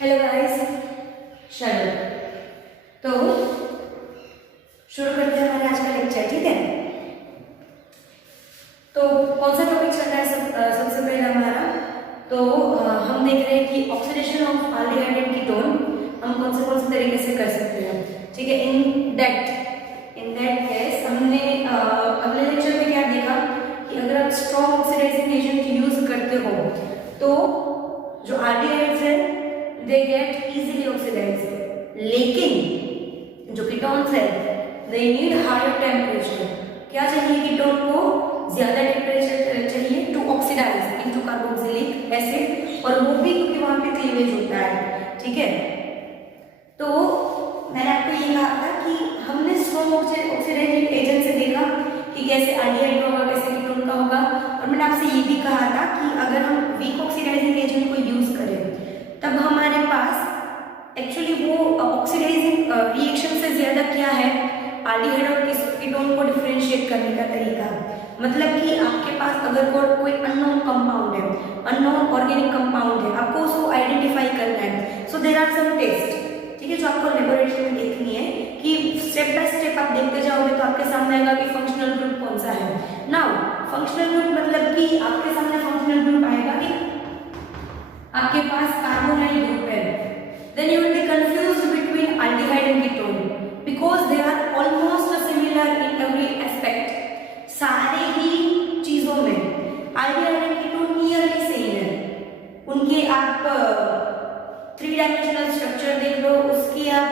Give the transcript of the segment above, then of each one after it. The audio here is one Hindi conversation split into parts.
हेलो गाइस, चलो तो शुरू करते हैं हमारे आज का लेक्चर। ठीक है, तो कौन सा टॉपिक चल रहा है? सबसे पहले हमारा तो हम देख रहे हैं कि oxidation of aldehyde and ketone हम कौन से तरीके से कर सकते हैं। ठीक है, इन दैट केस हमने अगले लेक्चर में क्या देखा कि अगर आप स्ट्रॉन्ग ऑक्सीडाइजिंग एजेंट यूज करते हो तो जो एल्डिहाइड्स है दे गेट इजीली ऑक्सीडाइज्ड, लेकिन जो कीटोन्स है दे नीड हायर टेम्परेचर। क्या चाहिए कीटोन को? ज्यादा टेम्परेचर चाहिए to oxidise into carboxylic acid, और वो भी क्योंकि वहां पे क्लीवेज होता है। ठीक है, तो मैंने आपको ये कहा था कि हमने स्ट्रॉन्ग ऑक्सीडाइजिंग एजेंट से देखा कि कैसे एल्डिहाइड होगा, कैसे कीटोन का होगा, और मैंने आपसे ये भी कहा था कि अगर हम वीक ऑक्सीडाइजिंग एजेंट को यूज करें तब हमारे पास एक्चुअली वो ऑक्सीडाइजिंग रिएक्शन से ज्यादा क्या है, एल्डिहाइड और कीटोन को डिफरेंशिएट करने का तरीका। मतलब कि आपके पास अगर कोई अननोन कंपाउंड है, अननोन ऑर्गेनिक कंपाउंड है, आपको उसको आइडेंटिफाई करना है। So there are some test, ठीक है, जो आपको लेबोरेटरी में देखनी है कि स्टेप बाय स्टेप आप देखते जाओगे तो आपके सामने आएगा कि फंक्शनल ग्रुप कौन सा है। नाउ फंक्शनल ग्रुप मतलब कि आपके सामने फंक्शनल ग्रुप आएगा कि आपके पास कार्बोनाइल ग्रुप है, then you will be confused between aldehyde and ketone because they are almost similar in every aspect. सारे ही चीजों में aldehyde and ketone nearly same है। उनके आप 3 डायमेंशनल स्ट्रक्चर देख लो, उसकी आप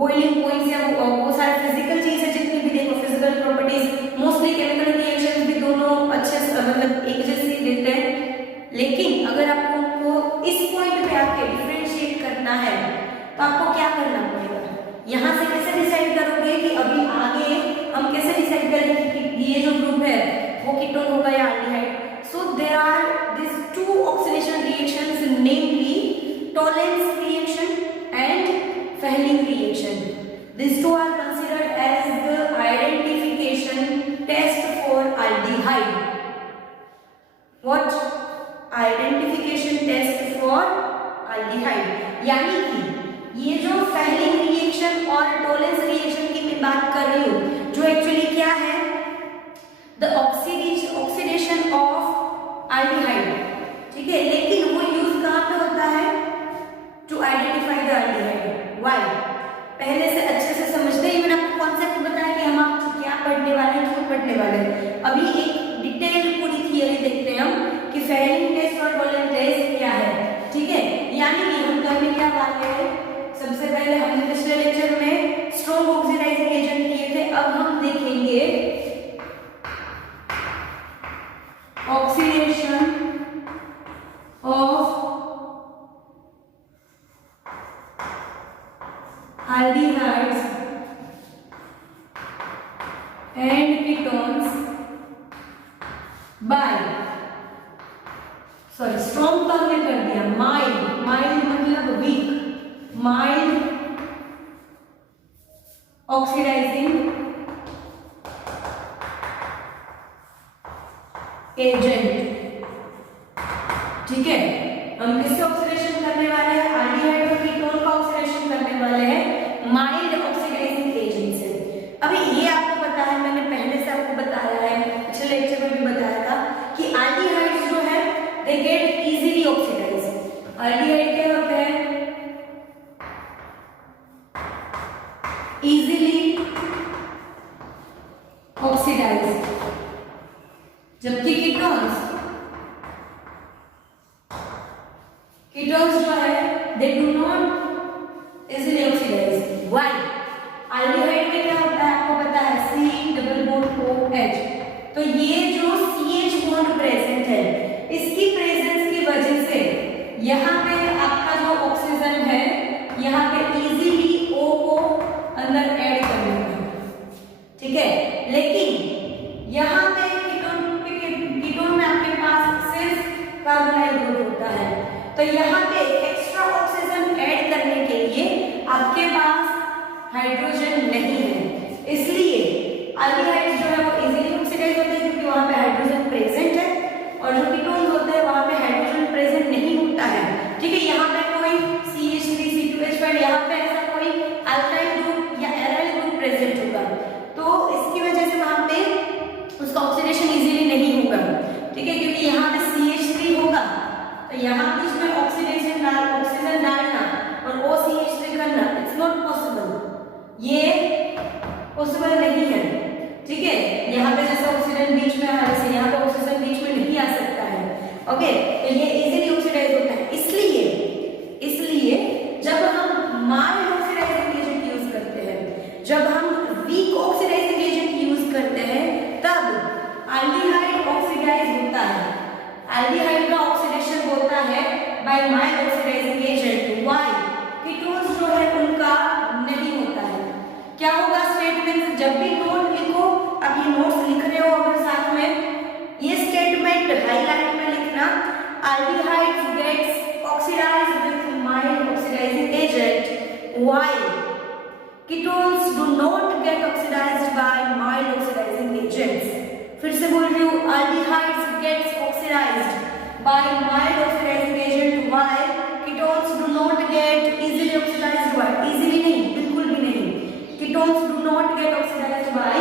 बॉइलिंग पॉइंट्स या वो सारे फिजिकल चीज है जितनी भी देखो, physical properties, mostly chemical reactions भी दोनों अच्छे मतलब एक जैसे देते हैं। लेकिन अगर आपको उनको इस पॉइंट पे आके डिफरेंशिएट करना है तो आपको क्या करना पड़ेगा? यहाँ से कैसे डिसाइड करोगे कि अभी आगे हम कैसे डिसाइड करेंगे कि ये जो ग्रुप है वो कीटोन होगा या aldehyde? So there are this 2 oxidation reactions, namely Tollens reaction and Fehling reaction. These two are considered as the identification test for aldehyde. What? Identification test for aldehyde। यानी कि ये जो फेहलिंग रिएक्शन और टॉलेंस रिएक्शन की मैं बात कर रही हूँ, जो एक्चुअली क्या है, द ऑक्सीडेशन ऑफ एल्डिहाइड। ठीक है, लेकिन वो यूज कहाँ पे होता है? To identify the aldehyde. Why? पहले से अच्छे से समझते ही मैंने आपको कॉन्सेप्ट बताया कि हम आप क्या पढ़ने वाले हैं, क्यों पढ़ने वाले हैं। अभी एक डिटेल पूरी थियरी देखते हैं हम कि फेहलिंग टेस्ट और टॉलेंस टेस्ट क्या है। ठीक है, यानी कि हम करने क्या वाले हैं, सबसे पहले हमने पिछले लेक्चर में स्ट्रॉन्ग ऑक्सीडाइजिंग एजेंट किए थे, अब हम देखेंगे oxidation of aldehydes and ketones by strong का हमने कर दिया, माइल्ड मतलब वीक, माइल्ड ऑक्सीडाइजिंग एजेंट। ठीक है, हम किससे ऑक्सीडेशन करने वाले हैं? एल्डिहाइड और कीटोन का ऑक्सीडेशन करने वाले हैं माइल्ड ऑक्सीडाइजिंग एजेंट से। अभी ये आपको पता है, मैंने पहले से आपको बताया है, पिछले लेक्चर में भी बताया था कि एल्डिहाइड्स जो है they get easily oxidised. Aldehyde क्या होता है? इजीली ऑक्सीडाइज्ड, जबकि कीटोन्स जो है they do not easily oxidise. Why? Aldehyde में क्या होता है आपको पता है, C डबल बॉन्ड OH। तो ये जो CH बॉन्ड प्रेजेंट है, इसकी प्रेजेंस की वजह से यहाँ पे आपका जो ऑक्सीजन है यहाँ पे इजीली O को अंदर ऐड कर लेगा। ठीक है, लेकिन यहाँ पे कीटोन में आपके पास सिर्फ कार्बोनाइल ग्रुप होता है, तो यहाँ पे एक्स्ट्रा ऑक्सीजन ऐड करने के लिए आपके पास हाइड्रोजन नहीं है, इसलिए एल्डिहाइड्स जो है वो इजीली ऑक्सीडाइज होते हैं क्योंकि वहां पे हाइड्रोजन प्रेजेंट है, और जो कीटोन्स होते हैं वहां पे हाइड्रोजन प्रेजेंट नहीं होता होता है, ठीक है। यहाँ पे कोई CH3C2H5, यहाँ पे ऐसा कोई अल्काइल ग्रुप या एराइल ग्रुप प्रेजेंट होगा, तो इसकी वजह से वहां पे उसका ऑक्सीडेशन इजीली नहीं होगा, ठीक है, क्योंकि यहाँ पे CH3 होगा, तो यहाँ पे इसमें ऑक्सीजन डालना और OCH3 करना, इट्स नॉट पॉसिबल, ये पॉसिबल नहीं है, ठीक है। यहाँ पे जैसे ऑक्सीजन बीच में आ रहा है, यहाँ पे ऑक्सीजन बीच में नहीं आ सकता है, ओके। तो ये इजीली ऑक्सीडाइज होता है, इसलिए जब हम माइल्ड ऑक्सीडाइजिंग एजेंट यूज करते हैं, जब हम वीक ऑक्सीडाइजिंग एजेंट यूज करते हैं, तब एल्डिहाइड ऑक्सीडाइज होता है, एल्डिहाइड का ऑक्सीडेशन होता है by mild oxidising agent. Why? Ketones जो है उनका नहीं होता है। क्या होगा स्टेटमेंट? जब भी नोट लिखो, अब ये नोट्स लिख रहे हो अगर साथ में, ये स्टेटमेंट हाईलाइट में लिखना, aldehydes gets oxidised with mild oxidising agent, while ketones do not get oxidised by mild oxidising agents. फिर से बोल रही हूँ, aldehydes gets oxidised by mild oxidising agent, while ketones do not get easily oxidised by, easily नहीं, बिल्कुल भी नहीं, ketones do not get oxidised by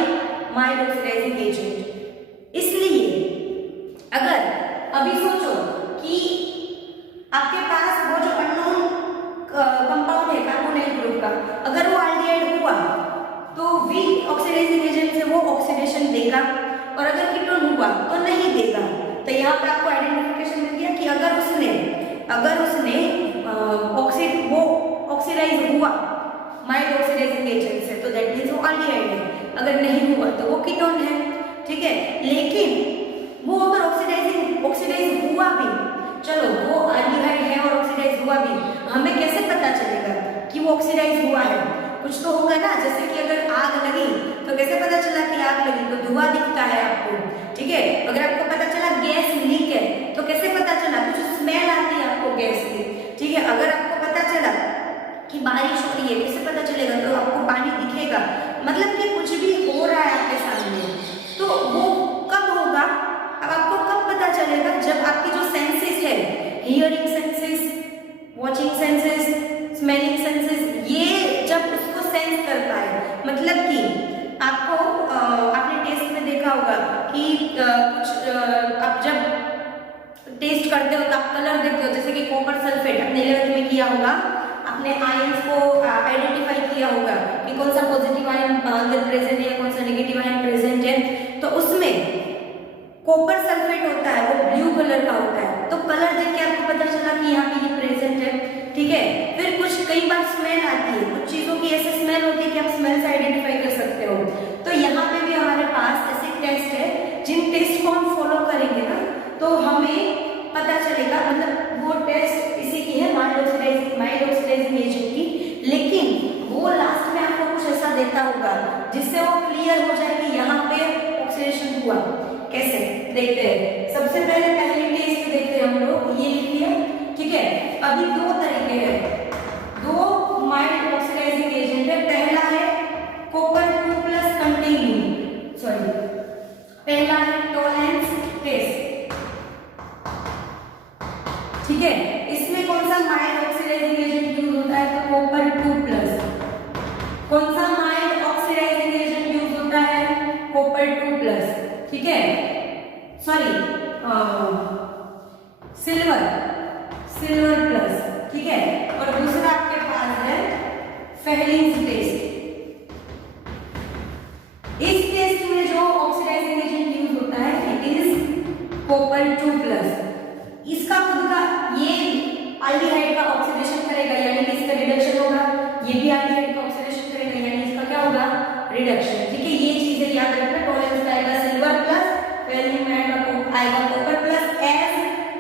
mild oxidising agent. इसलिए अगर अभी सोचो कि आपके पास वो जो अननोन कंपाउंड है कार्बोनाइल ग्रुप का, अगर वो एल्डिहाइड हुआ तो वीक ऑक्सीडाइजिंग एजेंट से वो ऑक्सीडेशन देगा, और अगर कीटोन हुआ तो नहीं देगा। तो यहाँ पे आपको आइडेंटिफिकेशन मिल गया कि अगर उसने वो ऑक्सीडाइज हुआ माइल्ड ऑक्सीडाइजिंग एजेंट से, तो दैट मींस वो एल्डिहाइड है, अगर नहीं हुआ तो वो कीटोन है, ठीक है। लेकिन वो अगर ऑक्सीडाइज हुआ भी, चलो वो एल्डिहाइड है और ऑक्सीडाइज हुआ भी, हमें कैसे पता चलेगा कि वो ऑक्सीडाइज हुआ है? कुछ तो होगा ना, जैसे कि अगर आग लगी तो कैसे पता चला कि आग लगी? तो धुआं दिखता है आपको, ठीक है। अगर आपको पता चला गैस लीक है तो कैसे पता चला? कुछ स्मेल आती है आपको गैस की, ठीक है। अगर आपको पता चला कि बारिश हो रही है, कैसे पता चलेगा? तो आपको पानी दिखेगा, मतलब कि कुछ भी हो रहा है आपके सामने, तो वो कब होगा? अब आपको कब पता चलेगा? जब आपकी जो सेंसेस है, hearing senses, watching senses, smelling senses, ये जब उसको सेंस करता है, मतलब कि आपको आपने टेस्ट में देखा होगा कि कुछ आप जब टेस्ट करते हो तो आप कलर देखते हो, जैसे कि कॉपर सल्फेट आपने 11th में किया होगा, आपने आयंस को आइडेंटिफाई किया होगा कि कौन सा पॉजिटिव आयन अंदर प्रेजेंट है, कौन सा नेगेटिव आयन प्रेजेंट है, तो उसमें कॉपर सल्फेट होता है, वो ब्लू कलर का होता है, तो कलर देख के आपको पता चला कि यहाँ पे ये प्रेजेंट है, ठीक है। फिर कुछ कई बार स्मेल आती है, कुछ चीजों की ऐसे स्मेल होती है कि आप स्मेल से आइडेंटिफाई कर सकते हो। तो यहाँ पे भी हमारे पास ऐसे टेस्ट है, जिन टेस्ट को हम फॉलो करेंगे ना, तो हमें पता चलेगा, मतलब वो टेस्ट इसी की है माइल्ड ऑक्सीडाइजिंग एजेंट की, लेकिन वो लास्ट में आपको कुछ ऐसा देता होगा जिससे वो क्लियर हो जाए कि यहाँ पे ऑक्सीडेशन हुआ। कैसे देखते हैं? सबसे पहले टेस्ट देखते हैं हम लोग, ये लिख लिया, ठीक है। अभी दो तरीके हैं, दो माइल्ड ऑक्सीडाइजिंग एजेंट है। पहला है कॉपर 2+ कंटेनिंग, पहला है टोलेंस टेस्ट, ठीक है। इसमें कौन सा माइल्ड ऑक्सीडाइजिंग एजेंट यूज होता है? तो कॉपर 2+। कौन सा माइल्ड ऑक्सीडाइजिंग एजेंट यूज होता है? कॉपर 2+, ठीक है। सॉरी, सिल्वर प्लस, ठीक है। और दूसरा आपके पास है फेहलिंग्स टेस्ट। इस टेस्ट में जो ऑक्सीडाइजिंग एजेंट यूज होता है इट इज कॉपर 2+। इसका खुद का ये एल्डिहाइड का ऑक्सीडेशन करेगा, यानी कि इसका रिडक्शन होगा, ये भी एल्डिहाइड का ऑक्सीडेशन करेगा, यानी इसका क्या होगा? रिडक्शन, ठीक है। ये चीजें याद रखना, टॉलेंस का आएगा सिल्वर प्लस, फेहलिंग में आएगा copper plus as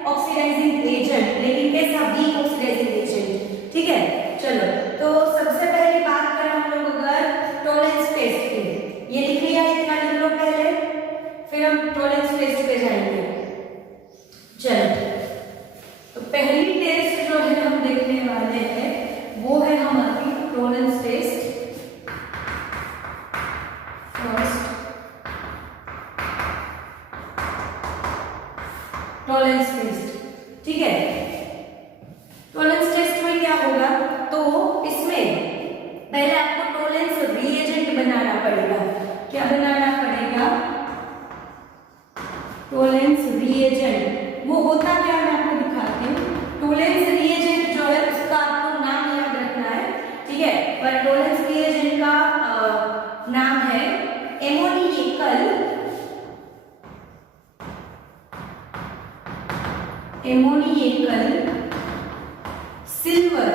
oxidising agent, लेकिन कैसा? वीक ऑक्सीडाइजिंग एजेंट, ठीक है। चलो, तो सबसे पहले बात करें हम लोग अगर टॉलेंस टेस्ट की, ये लिख लिया, इतना लिख लो पहले, फिर हम टॉलेंस टेस्ट पे जाएंगे। चलो, तो पहली टेस्ट जो है हम देखने वाले हैं वो है हमारी Tollens test. First Tollens test, ठीक है। टॉलरेंस टेस्ट में क्या होगा, तो इसमें पहले आपको टॉलरेंस रिएजेंट बनाना पड़ेगा। क्या बनाना पड़ेगा? Tolerance reagent. वो होता क्या है मैं आपको दिखाती हूँ। टॉलरेंस रिएजेंट जो है उसका आपको नाम याद रखना है, ठीक है। पर टॉलरेंस रिएजेंट का नाम है एमोनिएकल सिल्वर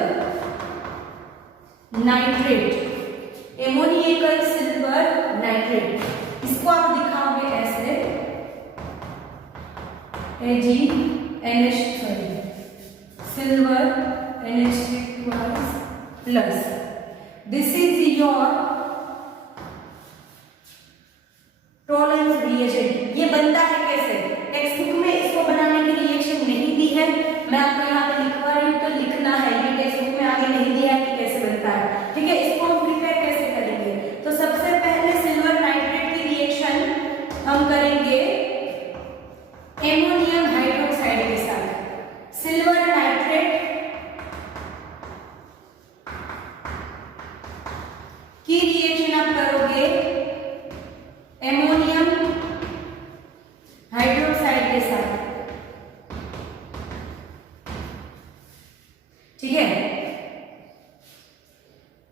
नाइट्रेट। एमोनिएकल सिल्वर नाइट्रेट, इसको आप दिखाओगे ऐसे silver NH3 plus. This is your tolerance reagent. ये बनता है कैसे? टेक्स्ट बुक में इसको बनाने की रिएक्शन नहीं दी है, मैं आपको यहाँ पे लिखवा रही हूँ, तो लिखना है। ये टेक्स्ट बुक में आगे नहीं दिया है कि कैसे बनता है, ठीक है। इसको हम प्रिपेयर कैसे करेंगे? तो सबसे पहले सिल्वर नाइट्रेट की रिएक्शन हम करेंगे एमोनियम हाइड्रोक्साइड के साथ। सिल्वर नाइट्रेट की रिएक्शन आप करोगे एमोनियम हाइड्रोक्साइड के साथ, ठीक है।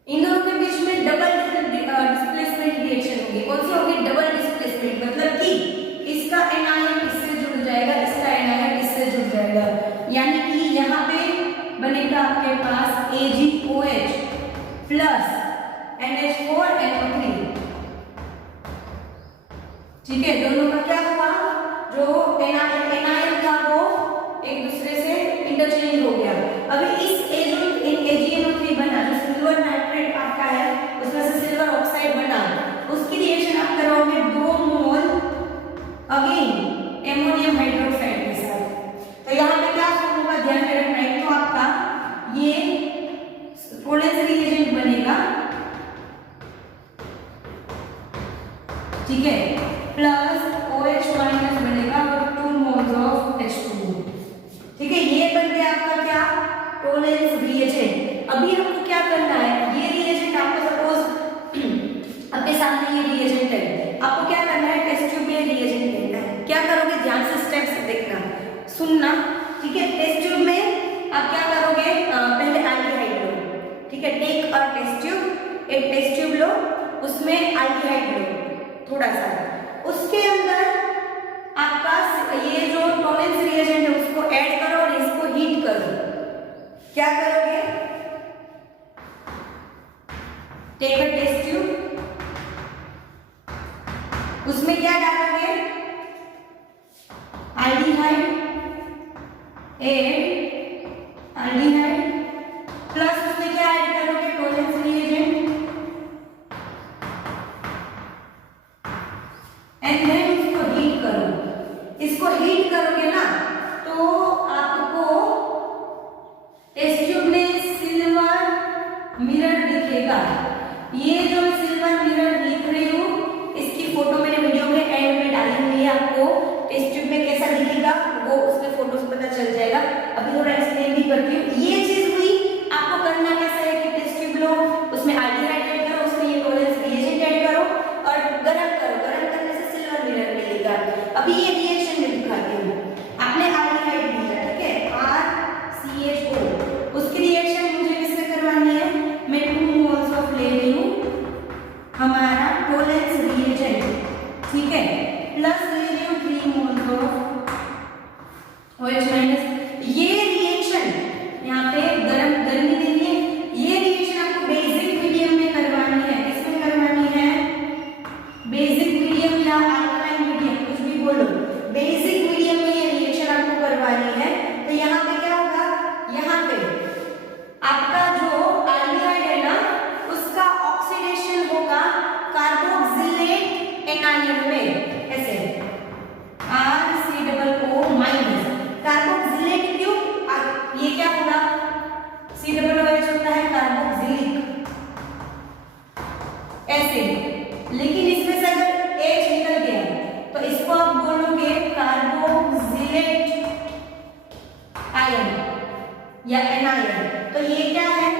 इन दोनों के बीच में डबल डिस्प्लेसमेंट रिएक्शन होगी। कौन सी होगी? डबल डिस्प्लेसमेंट, मतलब कि इसका एनायन इससे जुड़ जाएगा, इसका एनायन इससे जुड़ जाएगा, यानी कि यहाँ पे बनेगा आपके पास AgOH प्लस NH4NO3, ठीक है। दोनों का क्या हुआ? जो एनायन था वो एक दूसरे से इंटरचेंज हो गया। अभी इस AgNO3 बना, जो सिल्वर नाइट्रेट आपका है उसमें से सिल्वर ऑक्साइड बना, उसकी रिएक्शन आप करोगे 2 मोल अगेन एमोनियम हाइड्रोक्साइड के साथ। तो यहाँ पे क्या होगा ध्यान में रखना है, तो आपका ये टॉलरेंस रिएजेंट बनेगा, ठीक है, प्लस OH माइनस बनेगा और 2 मोल्स ऑफ H2O, ठीक है। ये बन गया आपका क्या? Tolerance reagent. अभी हमको क्या करना है? ये रिएजेंट आपको सपोज आपके सामने ये रिएजेंट है, आपको क्या करना है? टेस्ट ट्यूब में रिएजेंट लेना है। क्या करोगे? ध्यान से स्टेप्स देखना, सुनना, ठीक है। टेस्ट ट्यूब में आप क्या करोगे? पहले एल्डिहाइड लो, ठीक है। टेक अ टेस्ट ट्यूब, एक टेस्ट ट्यूब लो, उसमें एल्डिहाइड लो थोड़ा सा, उसके अंदर आपका ये जो टॉलरेंस रिएजेंट है उसको ऐड करो और इसको हीट करो। क्या करोगे? टेक अ टेस्ट ट्यूब, उसमें क्या डालोगे? एल्डिहाइड, एल्डिहाइड प्लस उसमें क्या ऐड करोगे? टॉलरेंस रिएजेंट, एंड देन इसको हीट करो। इसको हीट करोगे ना तो आपको टेस्ट ट्यूब में सिल्वर मिरर दिखेगा। ये जो सिल्वर मिरर दिख रही हूँ, इसकी फोटो मैंने वीडियो में एंड में डाली हुई है, आपको टेस्ट ट्यूब में कैसा दिखेगा वो उसमें फोटो से पता चल जाएगा। अभी थोड़ा एक्सप्लेन भी करती हूँ। ये चीज हुई, आपको करना कैसा है कि टेस्ट ट्यूब लो, उसमें एल्डिहाइड ऐड करो, उसमें ये टॉलरेंस रिएजेंट ऐड करो और गरम करो। गरम करने से सिल्वर मिरर मिलेगा। अभी ये रिएक्शन में दिखाती हूँ। आपने एल्डिहाइड लिया, ठीक है, RCHO, उसकी रिएक्शन मुझे किससे करवानी है? मैं 2 मोल्स ऑफ ले रही हूँ हमारा टॉलरेंस रिएजेंट, ठीक है, प्लस ले रही हूँ 3 मोल्स ऑफ OH माइनस। ये रिएक्शन यहाँ पे गर्मी देनी है। ये रिएक्शन आपको बेसिक मीडियम में करवानी है। किसमें करवानी है? बेसिक मीडियम या अल्कलाइन मीडियम, कुछ भी बोलो, बेसिक मीडियम में ये रिएक्शन आपको करवानी है। तो यहाँ पे क्या होगा? यहाँ पे आपका जो एल्डिहाइड है ना उसका ऑक्सीडेशन होगा कार्बोक्सिलेट एनायन में, ऐसे RCOO माइनस। कार्बोक्सिलेट क्यों? ये क्या होगा? COOH होता है कार्बोक्सिलिक एसिड, लेकिन इसमें से अगर H निकल गया तो इसको आप बोलोगे कार्बोक्सिलेट आयन, या एनायन, तो ये क्या है?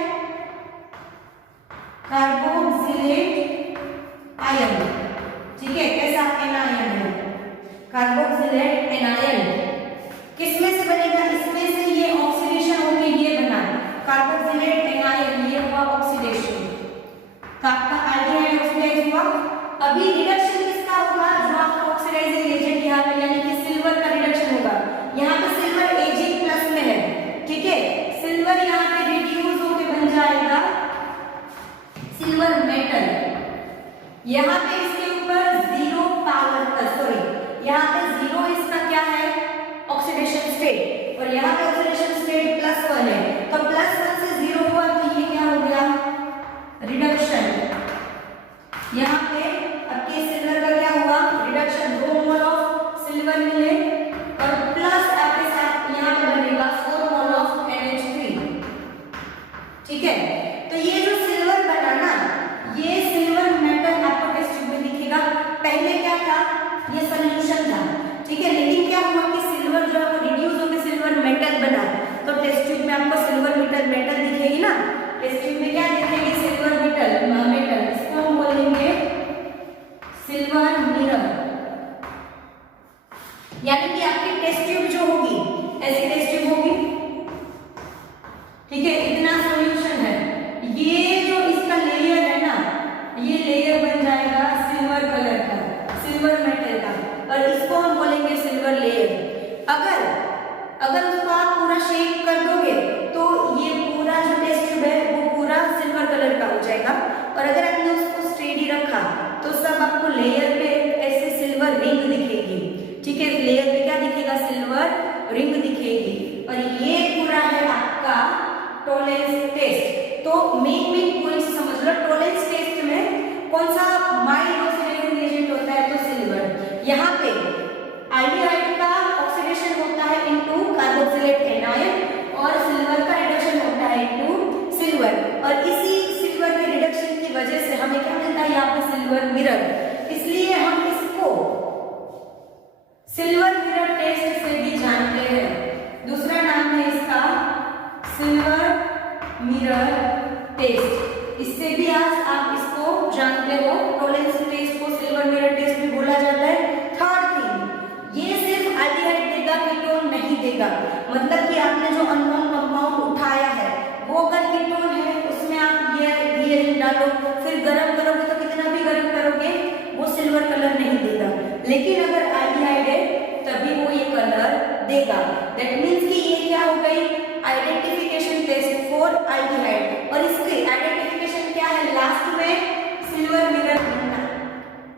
कार्बोक्सिलेट आयन, ठीक है, कैसा? एनायन है, कार्बोक्सिलेट एनायन। किसमें से बनेगा? इसमें से ये ऑक्सीडेशन होके ये बना कार्बोक्सिलेट एनायन, ये हुआ ऑक्सीडेशन, तो आपका एल्डिहाइड ऑक्सीडाइज हुआ। अभी रिडक्शन किसका होगा? जो आपका ऑक्सीडाइजिंग एजेंट यहाँ पे यानी कि सिल्वर का रिडक्शन होगा। यहाँ पे सिल्वर Ag+ में है, ठीक है, सिल्वर यहाँ पे रिड्यूस होके बन जाएगा सिल्वर मेटल। यहाँ पे इसके ऊपर 0 पावर, सॉरी यहाँ पे 0 इसका क्या है? ऑक्सीडेशन स्टेट, और यहाँ पे ऑक्सीडेशन स्टेट +1 है, तो +1 से 0 हुआ तो ये क्या हो गया? रिडक्शन। यहाँ पे आपके सिल्वर का क्या हुआ? रिडक्शन, 2 मोल ऑफ सिल्वर मिले और प्लस आपके साथ यहाँ पे बनेगा 4 मोल ऑफ NH3, ठीक है। तो ये जो सिल्वर बना ना, ये सिल्वर मेटल आपको टेस्ट ट्यूब में दिखेगा। पहले क्या था? ये सॉल्यूशन था, ठीक है, लेकिन क्या हुआ कि सिल्वर जो है वो रिड्यूस होकर सिल्वर मेटल बना, तो टेस्ट ट्यूब में आपको सिल्वर मेटल दिखेगी ना। टेस्ट ट्यूब में क्या दिखेगी? सिल्वर मेटल, इसको हम बोलेंगे सिल्वर मिरर। यानी कि आपकी टेस्ट ट्यूब जो होगी ऐसी टेस्ट ट्यूब होगी, ठीक है, इतना सॉल्यूशन है। ये जो इसका लेयर है ना, ये लेयर बन जाएगा सिल्वर कलर का, सिल्वर मेटल का, और इसको हम बोलेंगे सिल्वर लेयर। अगर उसको आप पूरा शेक कर दोगे तो ये पूरा जो टेस्ट ट्यूब है वो पूरा सिल्वर कलर का हो जाएगा, और अगर आपने उसको स्टेडी रखा तो सब आपको लेयर पे ऐसे सिल्वर रिंग दिखेगी, ठीक है, लेयर पे क्या दिखेगा? सिल्वर रिंग दिखेगी। और ये पूरा है आपका टॉलरेंस टेस्ट। तो मेन पॉइंट समझ लो, टॉलरेंस टेस्ट में कौन सा माइल्ड ऑक्सीडाइजिंग एजेंट होता है? तो सिल्वर। यहाँ पे एल्डिहाइड का ऑक्सीडेशन होता है इनटू कार्बोक्सिलेट एनायन और सिल्वर का रिडक्शन होता है इनटू सिल्वर, और इसी सिल्वर के रिडक्शन की वजह से हमें क्या मिलता है? यहाँ पे सिल्वर मिरर। इसलिए हम इसको सिल्वर मिरर टेस्ट से भी जानते हैं। दूसरा नाम है इसका सिल्वर मिरर टेस्ट। इससे भी आज आप इसको जानते हो, टॉलरेंस टेस्ट को सिल्वर मिरर टेस्ट भी बोला जाता है। थर्ड थिंग, ये सिर्फ एल्डिहाइड देगा, कीटोन नहीं देगा। मतलब कि आपने जो अननोन कंपाउंड उठाया है वो अगर कीटोन है, उसमें आप ये डालो, फिर गर्म करोगे तो कितना भी गर्म करोगे वो सिल्वर कलर नहीं देगा। लेकिन अगर एल्डिहाइड है तभी वो ये कलर देगा। दैट मीन्स कि ये क्या हो गई? Identification test for aldehyde. और इसकी आइडेंटिफिकेशन क्या है? लास्ट में सिल्वर मिरर बनना।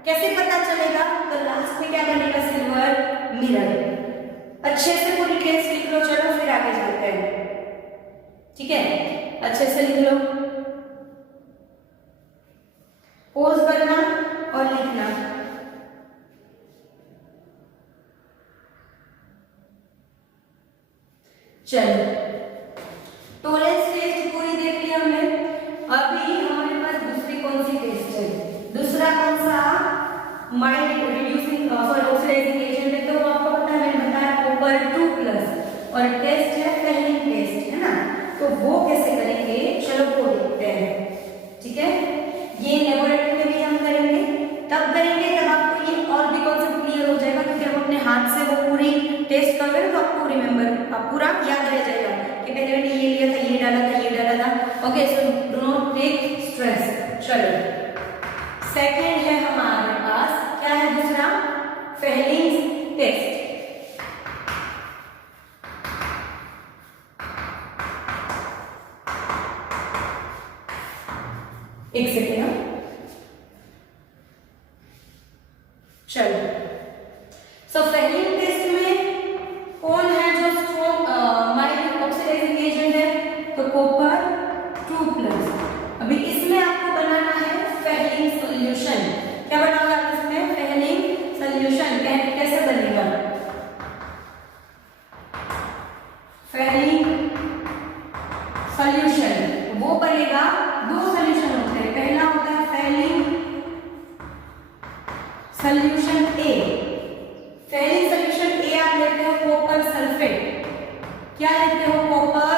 कैसे पता चलेगा? तो लास्ट में क्या बनेगा? Silver mirror. अच्छे से पूरी टेस्ट लिख लो, चलो फिर आगे चलते हैं, ठीक है, अच्छे से लिख लो, पोज करना और लिखना। चलो, टॉलरेंस टेस्ट पूरी देख ली हमने। अभी हमारे पास दूसरी कौन सी टेस्ट है? दूसरा कौन सा? माइल्ड रिड्यूसिंग ऑक्सीडाइजिंग एजेंट है, तो वो आपको पता है, मैंने बताया कॉपर 2+, और टेस्ट है फेहलिंग टेस्ट, है ना। तो वो कैसे करेंगे, चलो वो देखते हैं, ठीक है। ये लेबोरेटरी में भी हम करेंगे, तब करेंगे जब आपको ये और भी कॉन्सेप्ट क्लियर हो जाएगा, क्योंकि हम अपने हाथ से वो पूरी टेस्ट करोगे तो आपको रिमेंबर, आप पूरा याद रह जाएगा कि पहले मैंने ये लिया था, ये डाला था। Okay, so do not take stress. चलो, सेकंड है हमारे पास, क्या है दूसरा? Fehling test. एक सेकेंड, चलो। सो फेहलिंग टेस्ट में कौन है जो स्ट्रॉन्ग माइल्ड ऑक्सीडाइजिंग एजेंट है? तो कॉपर 2+। अभी इसमें आपको बनाना है फेहलिंग सॉल्यूशन। क्या बनाओगे आप इसमें? Fehling solution. कैसे बनेगा? फेहलिंग सॉल्यूशन वो बनेगा, दो सॉल्यूशन होते हैं। पहला होता है फेहलिंग सॉल्यूशन ए। फेहलिंग सॉल्यूशन ए आप लेते हो कॉपर सल्फेट। क्या लेते हो? Copper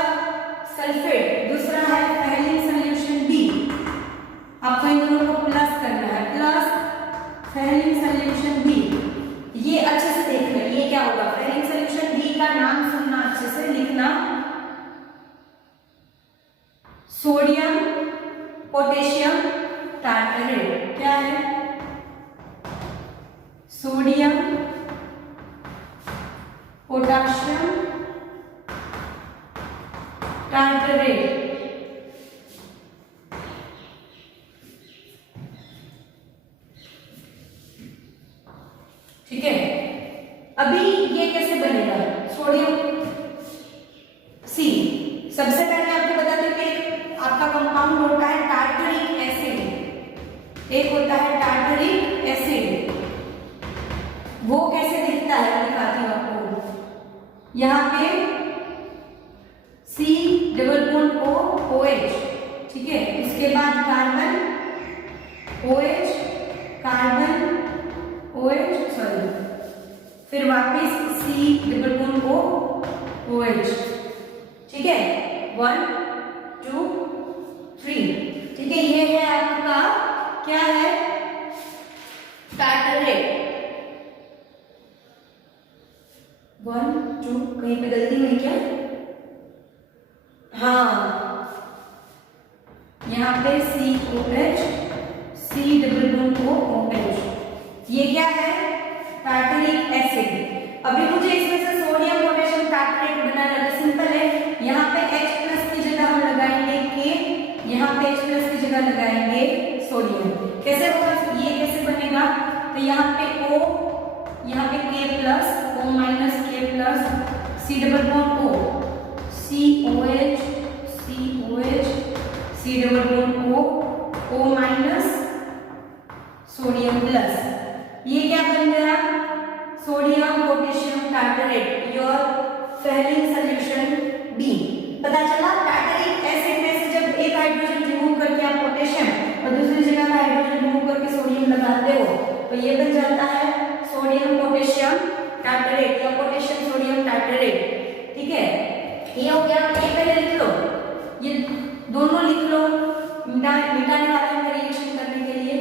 sodium potassium tartrate. क्या है? Sodium potassium tartrate. ठीक है, अभी ये कैसे बनेगा? सोडियम सी, सबसे पहले आपको बता दूं कि आपका कंपाउंड होता है टार्टरिक एसिड, एक होता है टार्टरिक एसिड। वो कैसे दिखता है दिखाती हूं आपको। यहाँ पे C double bond O OH, ठीक है, उसके बाद carbon OH, carbon OH, sorry, फिर वापस C double bond O OH। ठीक है, 1 2 3। ठीक है, ये है आपका क्या है? टार्टरेट। 1 2, कहीं पे गलती हुई क्या? हाँ, यहाँ पे COH, C double bond O OH, ये क्या है? Tartaric acid. अभी मुझे इसमें से सोडियम पोटेशियम टार्टरेट बनाना है। सिंपल है, यहाँ पे H+ की जगह हम लगाएंगे K, यहाँ पे H+ की जगह लगाएंगे सोडियम। कैसे होगा ये? कैसे बनेगा? तो यहाँ पे O, यहाँ पे K+, O- K+, C double bond O, COH, COH, C double bond O, O- sodium plus. ये क्या बन गया? Sodium potassium tartrate, your Fehling solution B। पता चला, टार्टरिक एसिड में से जब एक हाइड्रोजन रिमूव करके आप पोटेशियम और दूसरी जगह का हाइड्रोजन रिमूव करके सोडियम लगाते हो तो ये बन जाता है सोडियम पोटेशियम टार्टरेट या पोटेशियम सोडियम टार्टरेट। ठीक है, ये हो गया। ये पहले लिख लो, ये दोनों लिख लो, मिटाने वाले में रिएक्शन करने के लिए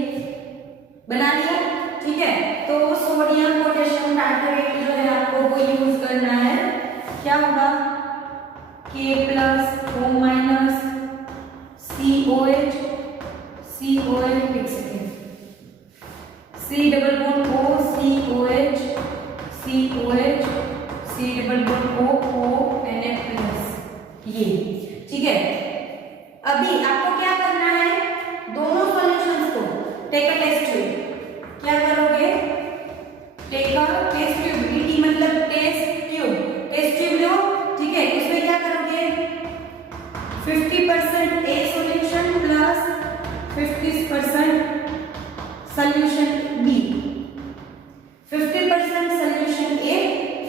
बना लिया। ठीक है, तो सोडियम पोटेशियम टार्टरेट जो है आपको वो यूज करना है। क्या होगा? K+, O- COH, COH लिख सकते हैं, C double bond O, COH, COH, C double bond O, ONF+, ये। ठीक है, अभी आपको क्या करना है? दोनों सॉल्यूशंस को टेक अ टेस्ट ट्यूब। क्या करोगे? Take a test tube, T मतलब टेस्ट ट्यूब, टेस्ट ट्यूब लो। ठीक है, इसमें क्या करोगे? 50% A solution plus 50% solution B, 50% solution A,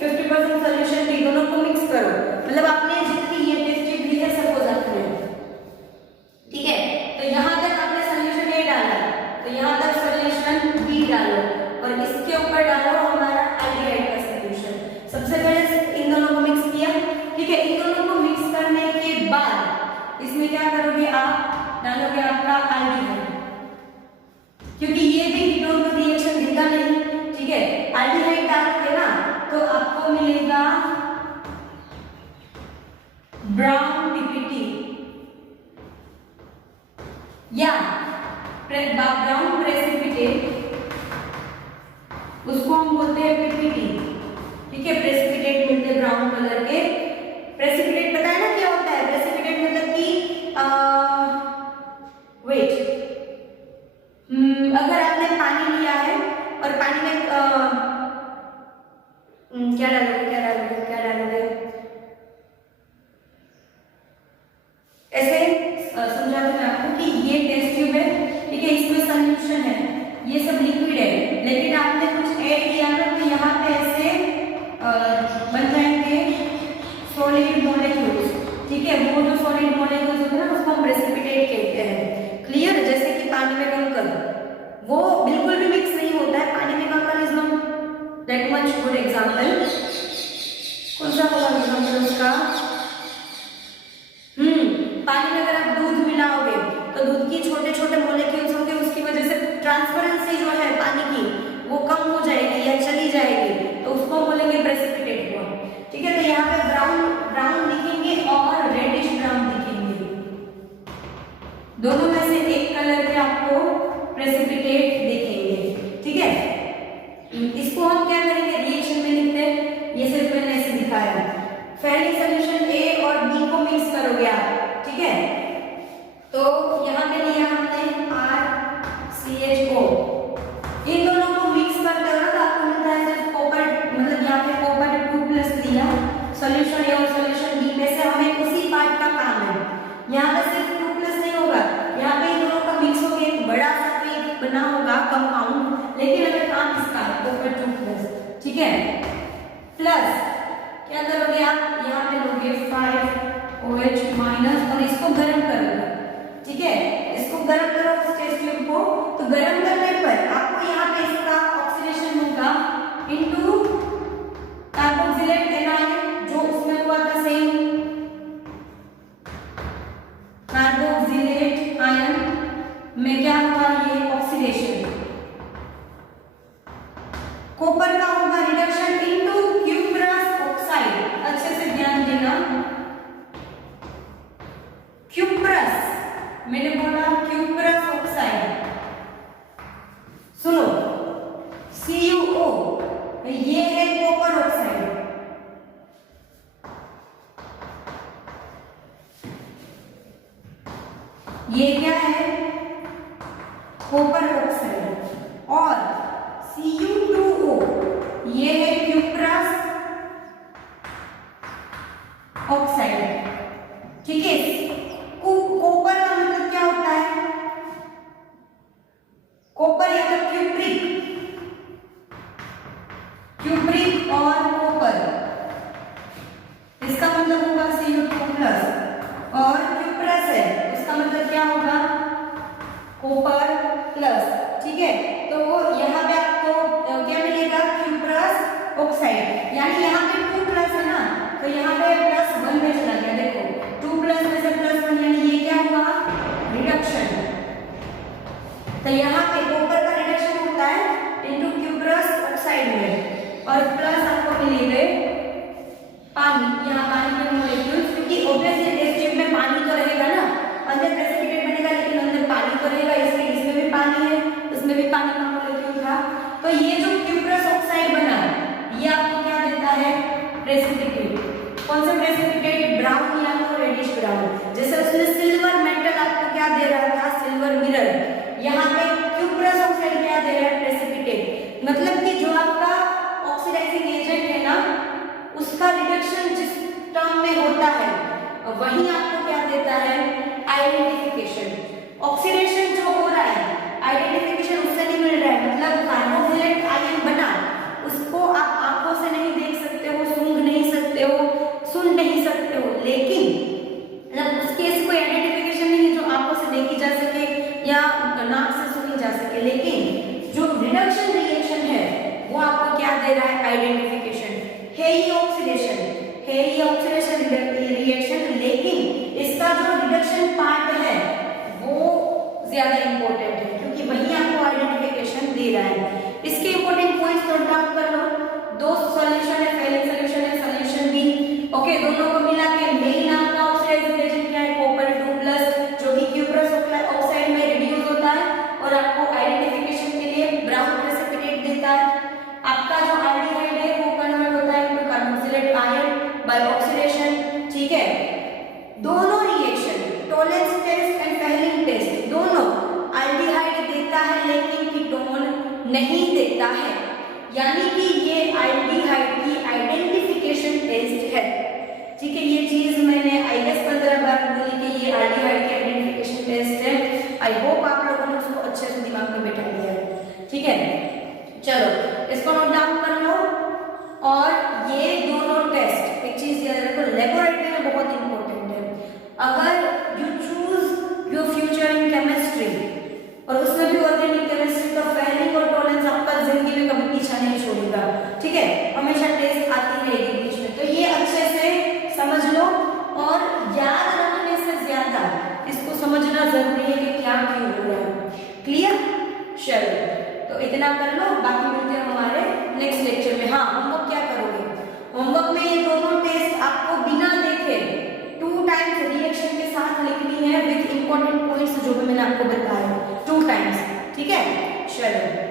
50% solution B, दोनों को मिक्स करो। मतलब आपने जितनी ये टेस्ट ट्यूब ली है सपोज आपने, ठीक है, तो यहां तक आपने सॉल्यूशन A डाला, तो यहां तक सॉल्यूशन B डालो और इसके ऊपर डालो हमारा एल्डिहाइड का सॉल्यूशन। सबसे पहले इन दोनों को मिक्स किया। ठीक है, इन दोनों को मिक्स करने के बाद इसमें क्या करोगे? आप डालोगे आपका एल्डिहाइड, क्योंकि ये भी कीटोन को रिएक्शन देगा नहीं। ठीक है, एल्डिहाइड डालोगे ना तो आपको मिलेगा ब्राउन पीपीटी या ब्राउन प्रेसिपिटेट, उसको हम बोलते हैं पीपीटी। ठीक है, प्रेसिपिटेट मिलते हैं ब्राउन कलर के। प्रेसिपिटेट पता है ना क्या होता है? प्रेसिपिटेट मतलब कि वेट, अगर आपने पानी लिया है और पानी में क्या डालोगे ऐसे समझाते हैं आपको कि ये टेस्ट ट्यूब है। ठीक है, इसमें सॉल्यूशन है, ये सब लिक्विड है, लेकिन आपने कुछ ऐड किया ना तो यहाँ पे ऐसे बन जाएंगे सॉलिड मॉलिक्यूल्स। ठीक है, वो जो सॉलिड मॉलिक्यूल्स होते हैं ना उसको हम प्रेसिपिटेट कहते हैं। क्लियर? जैसे कि पानी में कंकड़, वो बिल्कुल भी मिक्स नहीं होता है। पानी में कंकड़ is not that much good example. कौन सा होगा एग्जांपल उसका? पानी में अगर आप दूध मिलाओगे तो दूध की छोटे छोटे मॉलिक्यूल्स होंगे, उसकी वजह से ट्रांसपेरेंसी जो है पानी की वो कम हो जाएगी या चली जाएगी, तो उसको बोलेंगे प्रेसिपिटेट हुआ। ठीक है, तो यहाँ पे ब्राउन ब्राउन दिखेंगे और रेडिश ब्राउन दिखेंगे। दोनों में से एक कलर के आपको प्रेसिपिटेट दिखेंगे, ठीक है। इसको हम क्या करेंगे, रिएक्शन में लिखते हैं, ये सिर्फ मैंने ऐसे दिखाया। पहले सॉल्यूशन ए और बी को मिक्स करोगे आप, ठीक है। तो यहाँ पे लिया हमने RCHO, इन दोनों को मिक्स करते हो ना तो आपको मिलता है सिर्फ कॉपर, मतलब यहाँ पे कॉपर 2+ लिया, सॉल्यूशन ए और सॉल्यूशन बी में से हमें उसी पार्ट का काम है। यहाँ पे सिर्फ 2+ नहीं होगा, यहाँ पे इन दोनों का मिक्स होकर एक बड़ा सा बना होगा कंपाउंड, लेकिन अगर काम इसका कॉपर 2+, ठीक है। प्लस क्या करोगे आप, यहाँ पे लोगे 5OH- और इसको गर्म करोगे, ठीक है। इसको गर्म करो उस टेस्ट ट्यूब को, तो गर्म करने पर आपको यहाँ पे इसका ऑक्सीडेशन होगा इनटू कार्बोक्सिलेट एनायन, जो उसमें हुआ था सेम कार्बोक्सिलेट आयन में क्या हुआ, ये ऑक्सीडेशन। कॉपर का होगा रिडक्शन इनटू क्यूप्रस ऑक्साइड, अच्छे से ध्यान देना। क्यूप्रस, मैंने बोला क्यूप्रस ऑक्साइड, सुनो CuO, ये है कॉपर ऑक्साइड, ये क्या है, कॉपर ऑक्साइड। और Cu2O, ये है क्यूप्रस ऑक्साइड, ठीक है। कॉपर का मतलब क्या होता है, कॉपर या तो क्यूप्रिक और कॉपर, इसका मतलब होगा Cu2+, और क्यूप्रस है उसका मतलब क्या होगा, कॉपर प्लस, ठीक है। तो यहाँ पे आपको क्या मिलेगा, क्यूप्रस ऑक्साइड, यानी यहाँ पे 2+ है ना, तो यहाँ पे +1 में चला गया, देखो 2+ में से +1, यानी ये क्या हुआ, रिडक्शन। तो यहाँ पे कॉपर का रिडक्शन होता है इनटू क्यूप्रस ऑक्साइड में, और प्लस आपको मिलेंगे पानी, यहाँ पानी के मॉलिक्यूल्स, क्योंकि ऑब्वियसली टेस्ट ट्यूब में पानी तो रहेगा ना, अंदर प्रेसिपिटेट बनेगा लेकिन अंदर पानी तो रहेगा, इसलिए इसमें भी पानी है, उसमें भी पानी का मॉलिक्यूल था। तो ये जो क्यूप्रस ऑक्साइड बना, ये आपको क्या देता है, प्रेसिपिटेट। कौन सा प्रेसिपिटेट, ब्राउन या तो रेडिश ब्राउन। जैसे उसने सिल्वर मेटल आपको क्या दे रहा था, सिल्वर मिरर, यहाँ पे क्यूप्रस ऑक्साइड क्या दे रहा है, प्रेसिपिटेट। मतलब कि जो आपका ऑक्सीडाइजिंग एजेंट है ना, उसका रिडक्शन जिस टर्म में होता है वही आपको क्या देता है, आइडेंटिफिकेशन। ऑक्सीडेशन जो हो रहा है, आइडेंटिफिकेशन उससे नहीं मिल रहा है, मतलब कार्बोक्सिलेट आयन बना, उसको आप आंखों से नहीं देख सकते हो, सूंघ नहीं सकते हो, सुन नहीं सकते हो, लेकिन मतलब उसकी ऐसी कोई आइडेंटिफिकेशन नहीं है जो आंखों से देखी जा सके या नाक से सुनी जा सके, लेकिन जो रिडक्शन रिएक्शन है वो आपको क्या दे रहा है, आइडेंटिफिकेशन। है ये ऑक्सीडेशन, है ये ऑक्सीडेशन रिएक्शन, लेकिन इसका जो रिडक्शन पार्ट है वो ज्यादा इंपॉर्टेंट है, क्योंकि वही आपको आइडेंटिफिकेशन दे रहा है। इसके इंपॉर्टेंट पॉइंट्स नोट डाउन कर लो। दो सॉल्यूशन है, पहले सॉल्यूशन है सॉल्यूशन बी, ओके। दोनों को मिला के मेन आपका ऑक्सीडाइजिंग एजेंट क्या है, कॉपर 2+, जो कि क्यूप्रस ऑक्साइड में रिड्यूस होता है और आपको आइडेंटिफिकेशन के लिए ब्राउन प्रेसिपिटेट देता है। आपका जो एल्डिहाइड है वो कन्वर्ट होता है into carboxylate ion by oxidation, ठीक है। दोनों reaction, Tollens test and Fehling test, दोनों एल्डिहाइड देता है लेकिन कीटोन नहीं देता है, यानी कि ये एल्डिहाइड की आइडेंटिफिकेशन टेस्ट है, ठीक है। ये चीज मैंने आई गेस 15 बार बोली कि ये एल्डिहाइड की आइडेंटिफिकेशन टेस्ट है। आई होप आप लोगों ने उसको अच्छे से दिमाग में बैठा लिया है, ठीक है। चलो इसको नोट डाउन कर लो। और ये दोनों टेस्ट, एक चीज याद रखो, लेबोरेटरी में बहुत इंपॉर्टेंट है। अगर you choose your future in chemistry और उसमें भी ऑर्गेनिक केमिस्ट्री, तो फेहलिंग और टॉलेंस आपका जिंदगी में कभी पीछा नहीं छोड़ेगा, ठीक है। हमेशा टेस्ट आती रहेगी बीच में, तो ये अच्छे से समझ लो और याद रखने से ज्यादा इसको समझना जरूरी है कि क्या क्यों हो रहा है। क्लियर? चलो तो इतना कर लो, बाकी मिलते हैं हमारे नेक्स्ट लेक्चर में। हाँ, होमवर्क क्या करोगे, होमवर्क में ये दोनों टेस्ट आपको बिना देखे 2 टाइम्स रिएक्शन के साथ लिखनी है विद इंपॉर्टेंट पॉइंट्स जो आपको बताया 2 टाइम्स, ठीक है। चलो